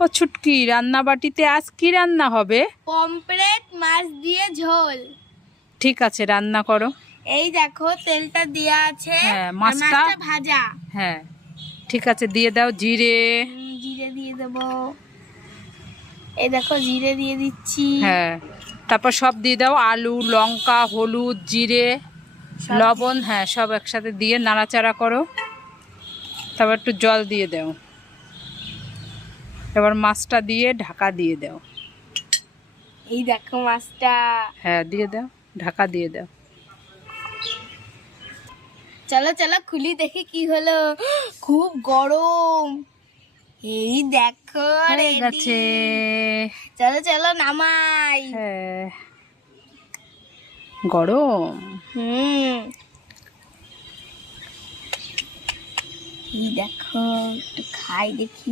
ও ছুটকি, রান্না বাটিতে আজ কি রান্না হবে? পমফ্রেট মাছ দিয়ে ঝোল। ঠিক আছে, রান্না করো। এই দেখো তেলটা দেয়া আছে। হ্যাঁ, আর মাছটা ভাজা। হ্যাঁ ঠিক আছে, দিয়ে দাও জিরে। জিরে দিয়ে দেবো। এই দেখো জিরে দিয়ে দিচ্ছি। হ্যাঁ, তারপর সব দিয়ে দাও, আলু, লঙ্কা, হলুদ, জিরে, লবণ। হ্যাঁ, সব একসাথে দিয়ে নাড়াচাড়া করো। তারপর একটু জল দিয়ে দাও। এবার মাছটা দিয়ে ঢাকা দিয়ে দাও। এই দেখো মাছটা। হ্যাঁ, দিয়ে দাও, ঢাকা দিয়ে দাও। চলো চলো খুলি দেখি কি হলো। খুব গরম। এই দেখো হয়ে ready। গেছে। চলো চলো নামাই। হ্যাঁ, গরম। এই দেখো একটু খাই দেখি।